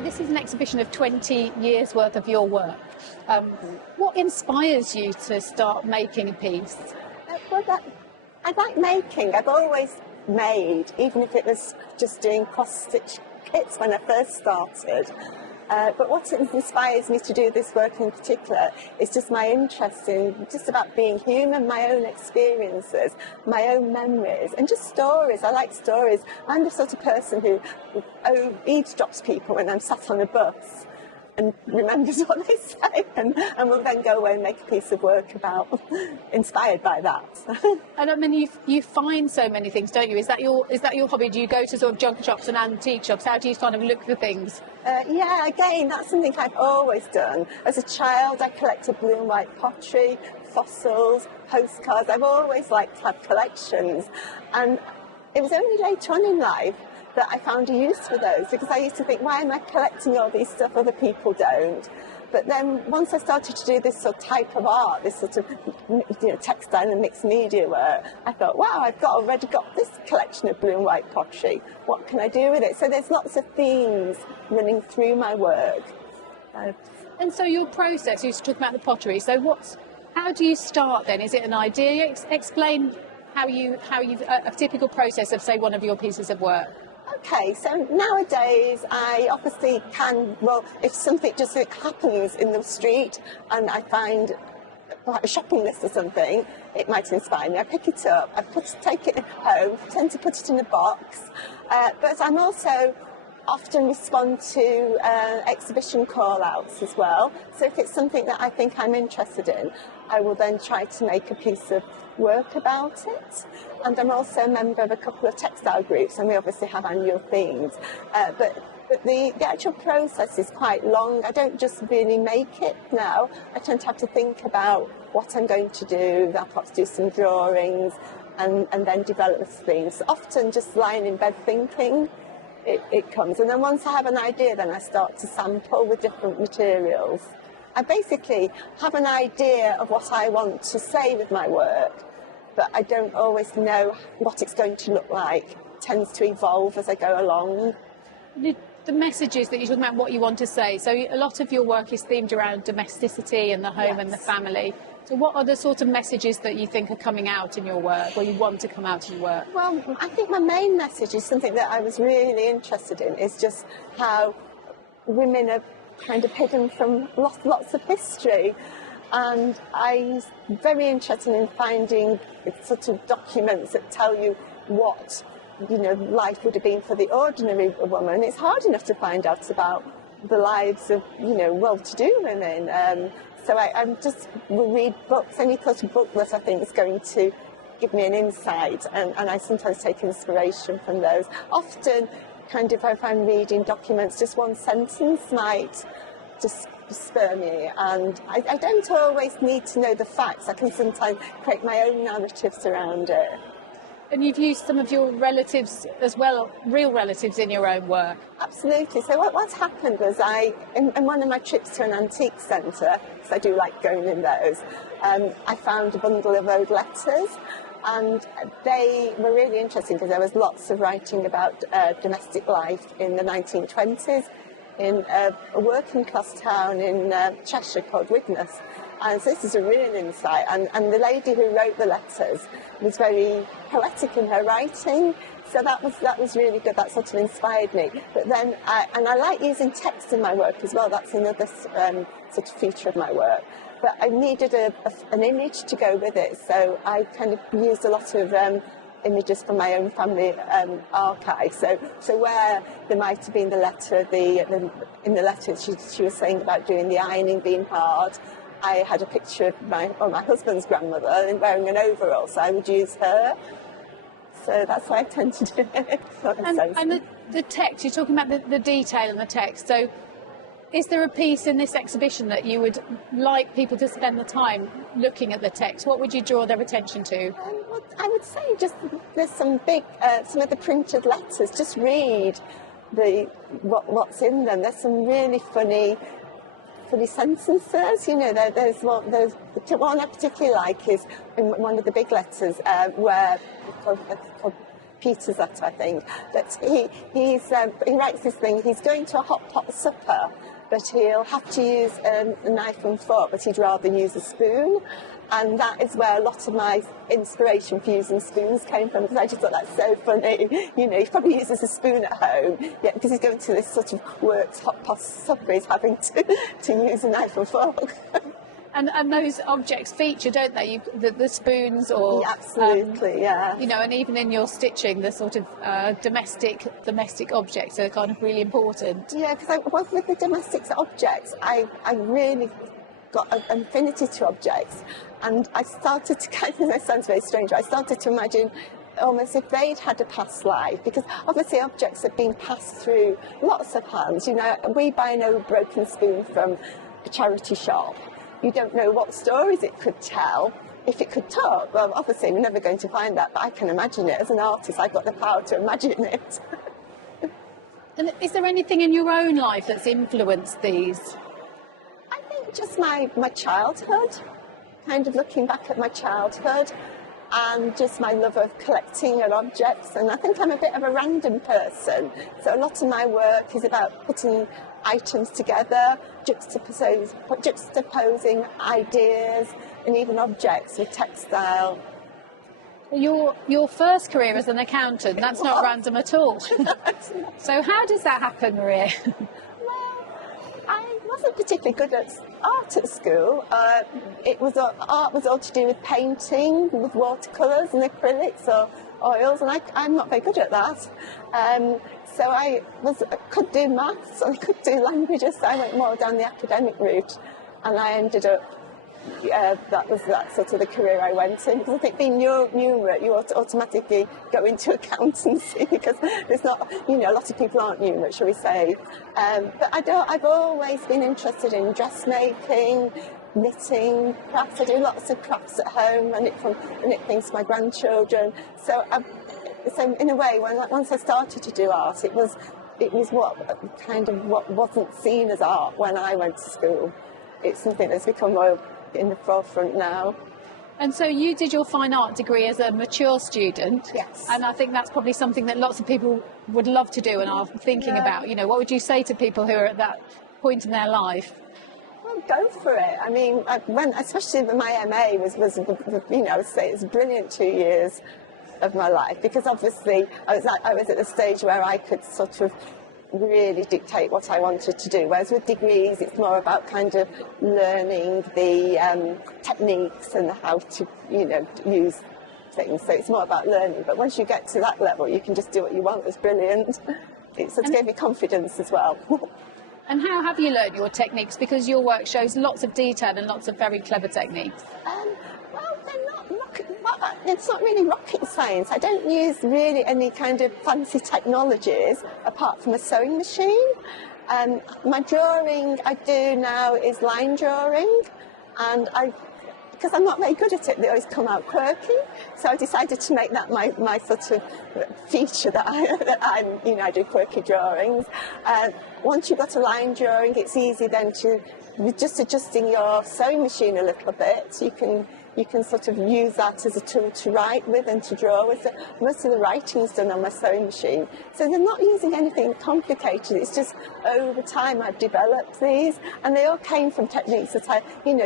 So this is an exhibition of 20 years worth of your work. What inspires you to start making a piece? I like making. I've always made, even if it was just doing cross-stitch kits when I first started. But what inspires me to do this work in particular is just my interest in just about being human, my own experiences, my own memories, and just stories. I like stories. I'm the sort of person who eavesdrops people when I'm sat on a bus and remembers what they say, and will then go away and make a piece of work about, inspired by that. And I mean, you find so many things, don't you? Is that your hobby? Do you go to sort of junk shops and antique shops? How do you kind of look for things? Yeah, again, that's something I've always done. As a child, I collected blue and white pottery, fossils, postcards. I've always liked to have collections, and it was only later on in life that I found a use for those, because I used to think, why am I collecting all these stuff other people don't? But then once I started to do this sort of type of art, this sort of textile and mixed media work, I thought, wow, I've already got this collection of blue and white pottery. What can I do with it? So there's lots of themes running through my work. And so your process, you talk about the pottery. So how do you start then? Is it an idea? Explain how a typical process of, say, one of your pieces of work. Okay, so nowadays I obviously can, well, if something just happens in the street and I find a shopping list or something, it might inspire me. I pick it up, take it home, tend to put it in a box, but I'm also often respond to exhibition call-outs as well. So if it's something that I think I'm interested in, I will then try to make a piece of work about it. And I'm also a member of a couple of textile groups, and we obviously have annual themes. But the actual process is quite long. I don't just really make it now. I tend to have to think about what I'm going to do. I'll perhaps do some drawings and then develop the themes. Often just lying in bed thinking, it comes. And then once I have an idea, then I start to sample with different materials. I basically have an idea of what I want to say with my work, but I don't always know what it's going to look like. It tends to evolve as I go along. The messages that you're talking about, what you want to say, so a lot of your work is themed around domesticity and the home and the family. So what are the sort of messages that you think are coming out in your work, or you want to come out in your work? Well, I think my main message is something that I was really interested in, is just how women are kind of hidden from lots of history. And I'm very interested in finding sort of documents that tell you what, life would have been for the ordinary woman. It's hard enough to find out about the lives of, well-to-do women. So I just will read books, any sort of book that I think is going to give me an insight, and I sometimes take inspiration from those. Often, kind of, if I'm reading documents, just one sentence might just spur me, and I don't always need to know the facts. I can sometimes create my own narratives around it. And you've used some of your relatives as well, real relatives, in your own work. Absolutely. So what happened was in one of my trips to an antique centre, because I do like going in those, I found a bundle of old letters, and they were really interesting because there was lots of writing about domestic life in the 1920s in a working class town in Cheshire called Widnes. And so this is a real insight. And the lady who wrote the letters was very poetic in her writing. So that was really good. That sort of inspired me. But then, I like using text in my work as well. That's another sort of feature of my work. But I needed an image to go with it. So I kind of used a lot of images from my own family archive. So where there might have been the letter, in the letter she was saying about doing the ironing being hard, I had a picture of my husband's grandmother wearing an overall, so I would use her. So that's why I tend to do it. And the text, you're talking about the detail in the text. So is there a piece in this exhibition that you would like people to spend the time looking at the text? What would you draw their attention to? I would say just there's some of the printed letters. Just read what's in them. There's some really funny sentences. There's one I particularly like is in one of the big letters where it's called Peter's that, I think. But he writes this thing, he's going to a hot pot supper, but he'll have to use a knife and fork, but he'd rather use a spoon. And that is where a lot of my inspiration for using spoons came from, because I just thought that's so funny. You know, he probably uses a spoon at home, yet because he's going to this sort of works hot pot supper, he's having to use a knife and fork. And those objects feature, don't they? The spoons, or yeah, absolutely, yeah. You know, and even in your stitching, the sort of domestic objects are kind of really important. Yeah, because with the domestic objects, I really got an affinity to objects, and I started to kind of, it sounds very strange, but I started to imagine almost if they'd had a past life, because obviously objects have been passed through lots of hands. You know, we buy an old broken spoon from a charity shop. You don't know what stories it could tell. If it could talk, well, obviously we're never going to find that, but I can imagine it. As an artist, I've got the power to imagine it. And is there anything in your own life that's influenced these? I think just my childhood, kind of looking back at my childhood, and just my love of collecting and objects. And I think I'm a bit of a random person, so a lot of my work is about putting items together, juxtaposing ideas and even objects with textile. Your first career as an accountant, that's not random at all. So how does that happen, Maria? Well, I wasn't particularly good at art at school. Art was all to do with painting, with watercolours and acrylics or oils, and I'm not very good at that. So I could do maths and I could do languages, so I went more down the academic route, and I ended up, that was sort of the career I went in, because I think being numerate, you automatically go into accountancy, because there's not, you know, a lot of people aren't numerate, shall we say. But I've always been interested in dressmaking, knitting, crafts. I do lots of crafts at home. I knit things for my grandchildren. So in a way, once I started to do art, it was what wasn't seen as art when I went to school. It's something that's become more in the forefront now. And so you did your fine art degree as a mature student. Yes. And I think that's probably something that lots of people would love to do and are thinking about. You know, what would you say to people who are at that point in their life? Well, go for it. I mean, especially my MA was you know, I would say it's a brilliant 2 years of my life, because obviously I was at the stage where I could sort of really dictate what I wanted to do, whereas with degrees it's more about kind of learning the techniques and how to, you know, use things, so it's more about learning. But once you get to that level, you can just do what you want. It's brilliant. It sort of gave me confidence as well. And how have you learned your techniques? Because your work shows lots of detail and lots of very clever techniques. Well, it's not really rocket science. I don't use really any kind of fancy technologies apart from a sewing machine. My drawing I do now is line drawing, and because I'm not very good at it, they always come out quirky. So I decided to make that my sort of feature that I do quirky drawings. Once you've got a line drawing, it's easy then to just adjusting your sewing machine a little bit. You can sort of use that as a tool to write with and to draw with. Most of the writing's done on my sewing machine. So they're not using anything complicated. It's just over time I've developed these, and they all came from techniques that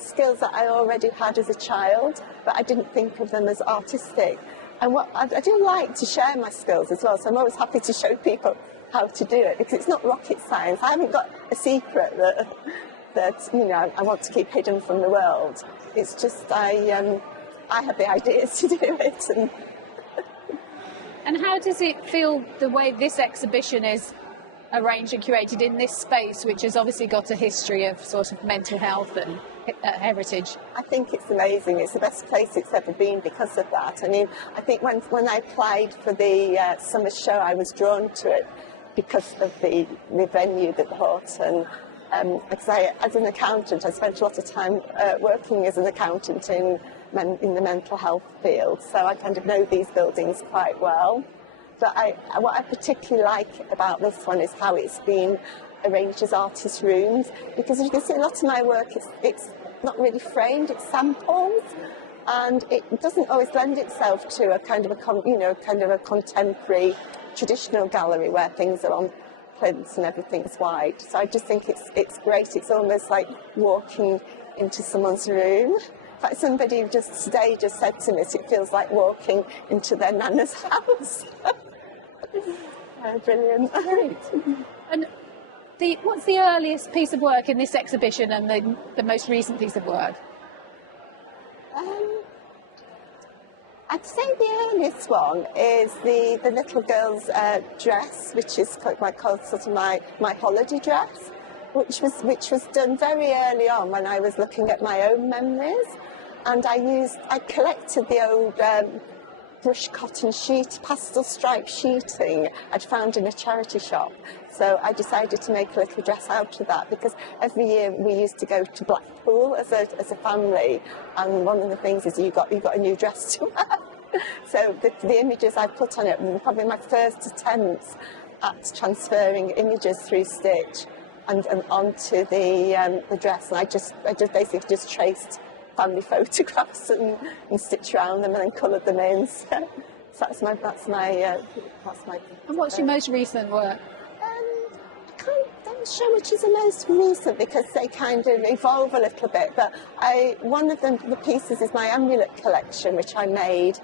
skills that I already had as a child, but I didn't think of them as artistic. And I do like to share my skills as well, so I'm always happy to show people how to do it, because it's not rocket science. I haven't got a secret that I want to keep hidden from the world. It's just I have the ideas to do it. And how does it feel, the way this exhibition is arranged and curated in this space, which has obviously got a history of sort of mental health and heritage? I think it's amazing. It's the best place it's ever been because of that. I mean, I think when I applied for the summer show, I was drawn to it because of the venue, the Horton. Because as an accountant, I spent a lot of time working as an accountant in the mental health field, so I kind of know these buildings quite well. But what I particularly like about this one is how it's been arranged as artist rooms, because as you can see, a lot of my work it's not really framed, it's samples, and it doesn't always lend itself to a kind of a contemporary traditional gallery where things are on plinths and everything's white. So I just think it's great. It's almost like walking into someone's room. In fact, somebody just today just said to me, it feels like walking into their nana's house. Oh, brilliant. Great. And what's the earliest piece of work in this exhibition and the most recent piece of work? I'd say the earliest one is the little girl's dress, which is called sort of my holiday dress, which was done very early on when I was looking at my own memories, and I collected the old brush cotton sheet, pastel striped sheeting I'd found in a charity shop. So I decided to make a little dress out of that, because every year we used to go to Blackpool as a family, and one of the things is you got a new dress to wear. So the images I put on it were probably my first attempts at transferring images through stitch and onto the dress, and I just basically just traced family photographs and stitched around them and then coloured them in. So that's my. And what's your most recent work? I'm not sure which is the most recent, because they kind of evolve a little bit. But one of the pieces is my amulet collection, which I made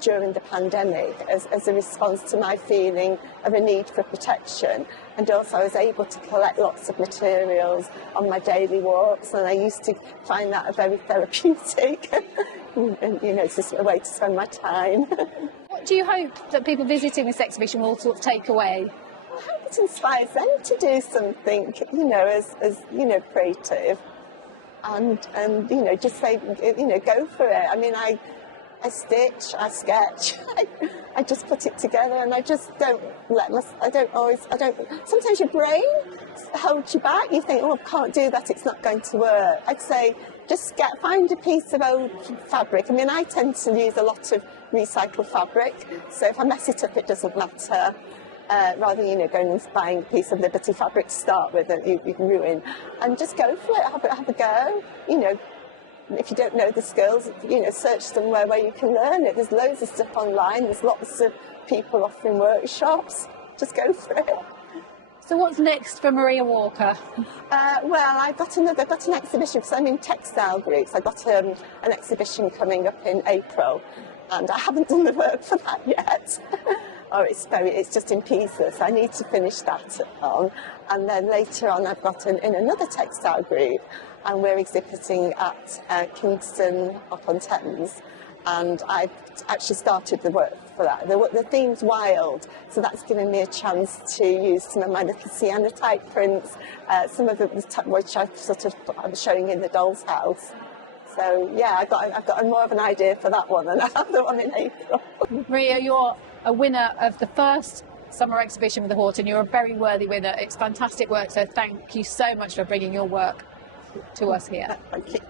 during the pandemic as a response to my feeling of a need for protection. And also I was able to collect lots of materials on my daily walks, and I used to find that very therapeutic. And, it's just a way to spend my time. What do you hope that people visiting this exhibition will sort of take away? I hope it inspires them to do something, as creative, and just say, go for it. I mean, I stitch, I sketch, I just put it together, and I just don't sometimes your brain holds you back. You think, I can't do that, it's not going to work. I'd say just find a piece of old fabric. I mean, I tend to use a lot of recycled fabric, so if I mess it up, it doesn't matter. Rather than going and buying a piece of Liberty fabric to start with that you can ruin, and just go for it, have a go. If you don't know the skills, search somewhere where you can learn it. There's loads of stuff online. There's lots of people offering workshops. Just go for it. So what's next for Maria Walker? Well, I've got an exhibition, because I'm in textile groups. I've got an exhibition coming up in April, and I haven't done the work for that yet. It's just in pieces. I need to finish that on. And then later on, I've got in another textile group, and we're exhibiting at Kingston upon Thames. And I've actually started the work for that. The theme's wild, so that's given me a chance to use some of my little sienna type prints, some of which I'm showing in the doll's house. So yeah, I've got more of an idea for that one than I have the one in April. Maria, you're a winner of the first summer exhibition with the Horton. You're a very worthy winner. It's fantastic work, so thank you so much for bringing your work to us here. Thank you.